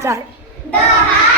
start. The